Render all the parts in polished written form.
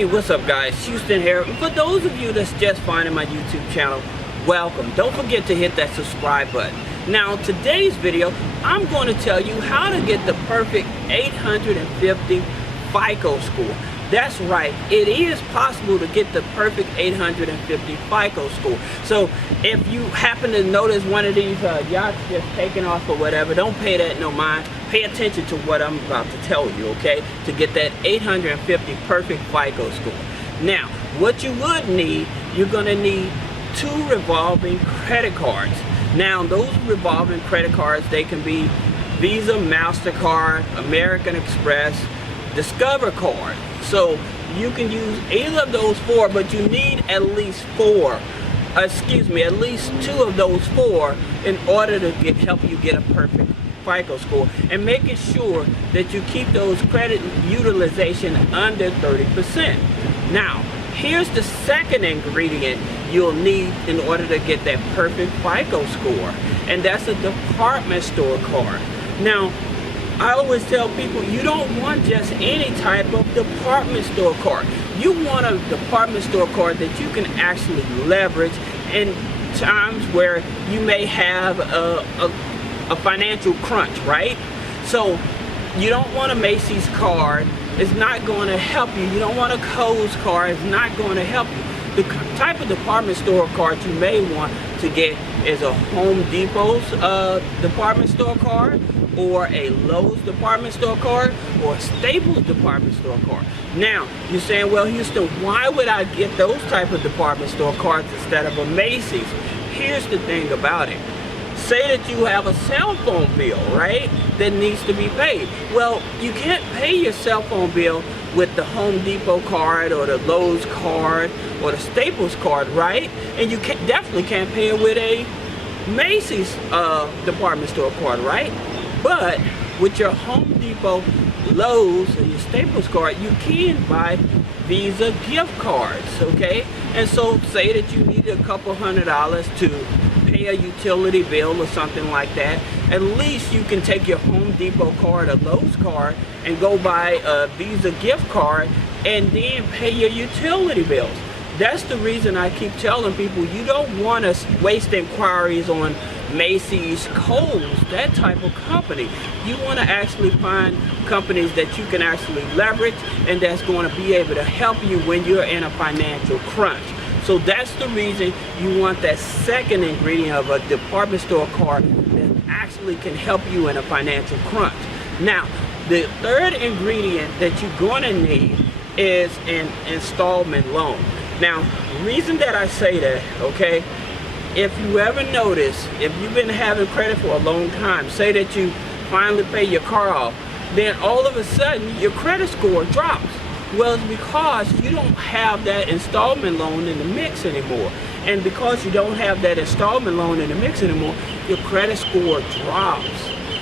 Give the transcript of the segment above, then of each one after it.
Hey, what's up guys? Houston here. For those of you that's just finding my YouTube channel, welcome. Don't forget to hit that subscribe button. Now, today's video, I'm going to tell you how to get the perfect 850 FICO score. That's right, it is possible to get the perfect 850 FICO score. So if you happen to notice one of these yachts just taking off or whatever, don't pay that no mind. Pay attention to what I'm about to tell you, okay? To get that 850 perfect FICO score. Now, what you would need, you're gonna need 2 revolving credit cards. Now, those revolving credit cards, they can be Visa, MasterCard, American Express, Discover card. So you can use either of those 4, but you need at least 4. At least 2 of those 4 in order to help you get a perfect FICO score, and making sure that you keep those credit utilization under 30%. Now, here's the second ingredient you'll need in order to get that perfect FICO score, and that's a department store card. Now, I always tell people you don't want just any type of department store card. You want a department store card that you can actually leverage in times where you may have a financial crunch, right? So you don't want a Macy's card. It's not going to help you. You don't want a Kohl's card. It's not going to help you. The type of department store card you may want to get is a Home Depot's department store card, or a Lowe's department store card, or a Staples department store card. Now, you're saying, well, Houston, why would I get those type of department store cards instead of a Macy's? Here's the thing about it. Say that you have a cell phone bill, right, that needs to be paid. Well, you can't pay your cell phone bill with the Home Depot card or the Lowe's card or the Staples card, right? And you definitely can't pay it with a Macy's department store card, right? But with your Home Depot, Lowe's, or your Staples card, you can buy Visa gift cards, okay? And so say that you need a couple $100 to pay a utility bill or something like that. At least you can take your Home Depot card or Lowe's card and go buy a Visa gift card and then pay your utility bills. That's the reason I keep telling people you don't want to waste inquiries on Macy's, Kohl's, that type of company. You want to actually find companies that you can actually leverage and that's going to be able to help you when you're in a financial crunch. So that's the reason you want that second ingredient of a department store card that actually can help you in a financial crunch. Now, the third ingredient that you're going to need is an installment loan. Now, the reason that I say that, okay, if you ever notice, if you've been having credit for a long time, say that you finally pay your car off, then all of a sudden your credit score drops. Well, it's because you don't have that installment loan in the mix anymore. And because you don't have that installment loan in the mix anymore, your credit score drops.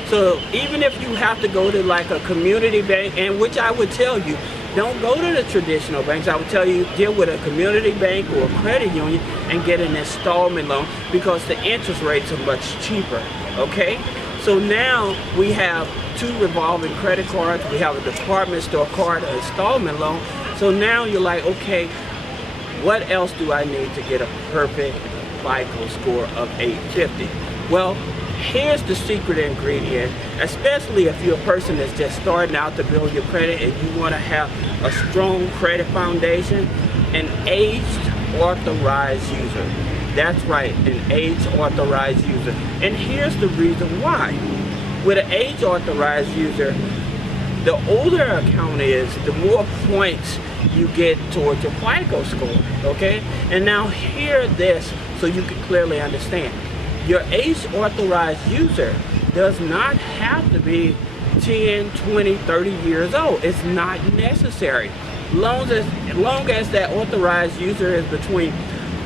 So even if you have to go to like a community bank, and which I would tell you, don't go to the traditional banks. I would tell you, deal with a community bank or a credit union and get an installment loan because the interest rates are much cheaper, okay? So now we have 2 revolving credit cards. We have a department store card, an installment loan. So now you're like, okay, what else do I need to get a perfect FICO score of 850? Well, here's the secret ingredient, especially if you're a person that's just starting out to build your credit and you want to have a strong credit foundation: an aged authorized user. That's right, an age authorized user. And here's the reason why. With an age authorized user, the older an account is, the more points you get towards your FICO score, okay? And now hear this so you can clearly understand. Your age authorized user does not have to be 10, 20, 30 years old. It's not necessary. As long as that authorized user is between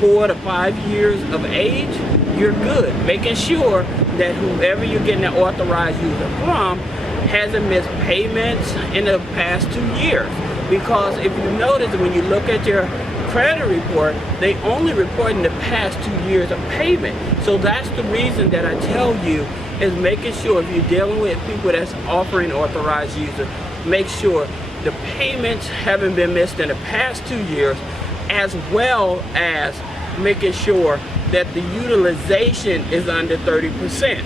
4 to 5 years of age, you're good. Making sure that whoever you're getting that authorized user from hasn't missed payments in the past 2 years. Because if you notice, when you look at your credit report, they only report in the past 2 years of payment. So that's the reason that I tell you, is making sure if you're dealing with people that's offering authorized user, make sure the payments haven't been missed in the past 2 years, as well as making sure that the utilization is under 30%.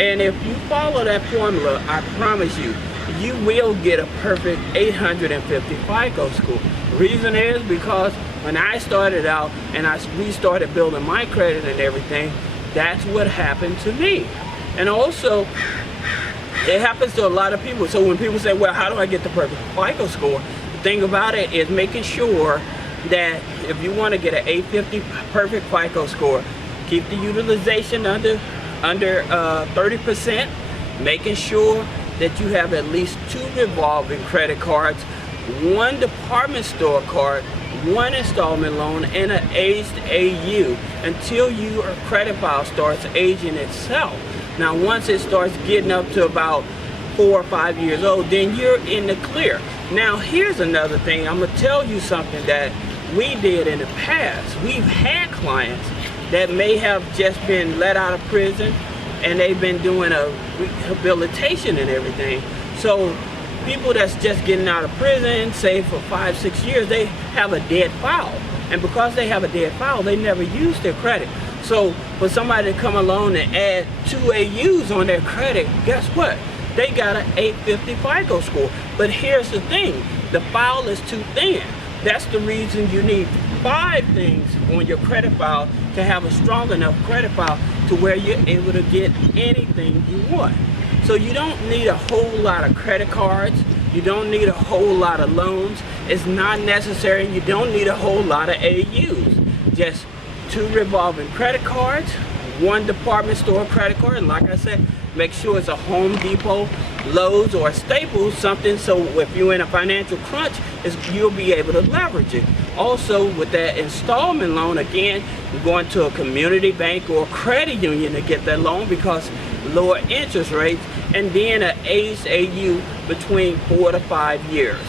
And if you follow that formula, I promise you, you will get a perfect 850 FICO score. Reason is because when I started out and we started building my credit and everything, that's what happened to me. And also, it happens to a lot of people. So when people say, well, how do I get the perfect FICO score? The thing about it is making sure that if you want to get an 850 perfect FICO score, keep the utilization under 30%, making sure that you have at least 2 revolving credit cards, 1 department store card, 1 installment loan, and an aged AU until your credit file starts aging itself. Now once it starts getting up to about 4 or 5 years old, then you're in the clear. Now here's another thing. I'm going to tell you something that we did in the past. We've had clients that may have just been let out of prison and they've been doing a rehabilitation and everything. So people that's just getting out of prison, say for 5, 6 years, they have a dead file. And because they have a dead file, they never use their credit. So for somebody to come along and add 2 AUs on their credit, guess what? They got an 850 FICO score. But here's the thing, the file is too thin. That's the reason you need 5 things on your credit file to have a strong enough credit file to where you're able to get anything you want. So you don't need a whole lot of credit cards. You don't need a whole lot of loans. It's not necessary. You don't need a whole lot of AUs. Just 2 revolving credit cards, 1 department store credit card, and like I said, make sure it's a Home Depot, Lowe's, or a Staples, something so if you're in a financial crunch, you'll be able to leverage it. Also, with that installment loan, again, you're going to a community bank or a credit union to get that loan because lower interest rates, and then an aged AU between 4 to 5 years.